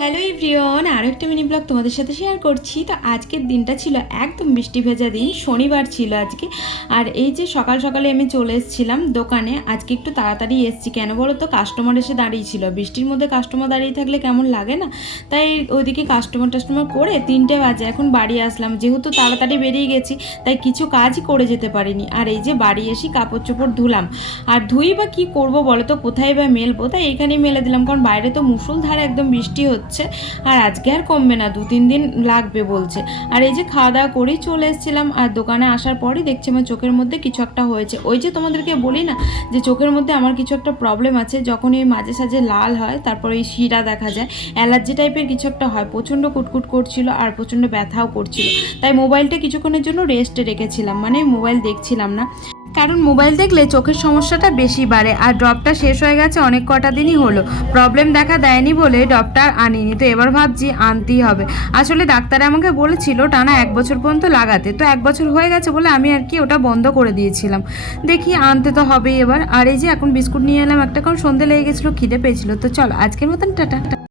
Hello everyone, আরও একটা mini blog তোমাদের সাথে শেয়ার করছি। তো আজকের দিনটা ছিল একদম বৃষ্টি ভেজা দিন, শনিবার ছিল আজকে। আর এই যে সকাল সকালে আমি চলে এসেছিলাম দোকানে। আজকে একটু তাড়াতাড়ি এসেছি, কেন বলো তো, কাস্টমার এসে দাঁড়িয়েছিল। বৃষ্টির মধ্যে কাস্টমার দাঁড়িয়ে থাকলে কেমন লাগে না, তাই ওইদিকে কাস্টমার করে 3টে বাজে এখন বাড়ি আসলাম। যেহেতু তাড়াতাড়ি বেরিয়ে গেছি তাই কিছু কাজই করে যেতে পারিনি। আর এই যে বাড়ি এসে কাপড় চোপড় ধুলাম, আর ধুই বা কী করবো বলো তো, কোথায় বা মেলবো, তাই এইখানেই মেলে দিলাম, কারণ বাইরে তো মুষলধারে একদম বৃষ্টি হচ্ছে। আর আজকে আর কমবে না, 2-3 দিন লাগবে বলছে। আর এই যে খাওয়া দাওয়া করেই চলে এসেছিলাম, আর দোকানে আসার পরই দেখছি আমার চোখের মধ্যে কিছু একটা হয়েছে। ওই যে তোমাদেরকে বলি না যে চোখের মধ্যে আমার কিছু একটা প্রবলেম আছে, যখন এই মাঝে সাঝে লাল হয়, তারপর এই শিরা দেখা যায়, অ্যালার্জি টাইপের কিছু একটা হয়। প্রচণ্ড কুটকুট করছিল আর প্রচণ্ড ব্যথাও করছিল। তাই মোবাইলটা কিছুক্ষণের জন্য রেস্টে রেখেছিলাম, মানে মোবাইল দেখছিলাম না, কারণ মোবাইল দেখলে চোখের সমস্যাটা বেশি বাড়ে। আর ড্রপটা শেষ হয়ে গেছে অনেক কটা দিনই হলো, প্রবলেম দেখা দেয়নি বলে ড্রপটা আনিনি। তো এবার ভাবছি আনতেই হবে। আসলে ডাক্তার আমাকে বলেছিল টানা 1 বছর পর্যন্ত লাগাতে, তো 1 বছর হয়ে গেছে বলে আমি আর কি ওটা বন্ধ করে দিয়েছিলাম। দেখি আনতে তো হবেই এবার। আর এই যে এখন বিস্কুট নিয়ে এলাম একটা, কারণ সন্ধে লেগে গেছিলো, খিদে পেয়েছিল। তো চলো আজকের মতন টাটা।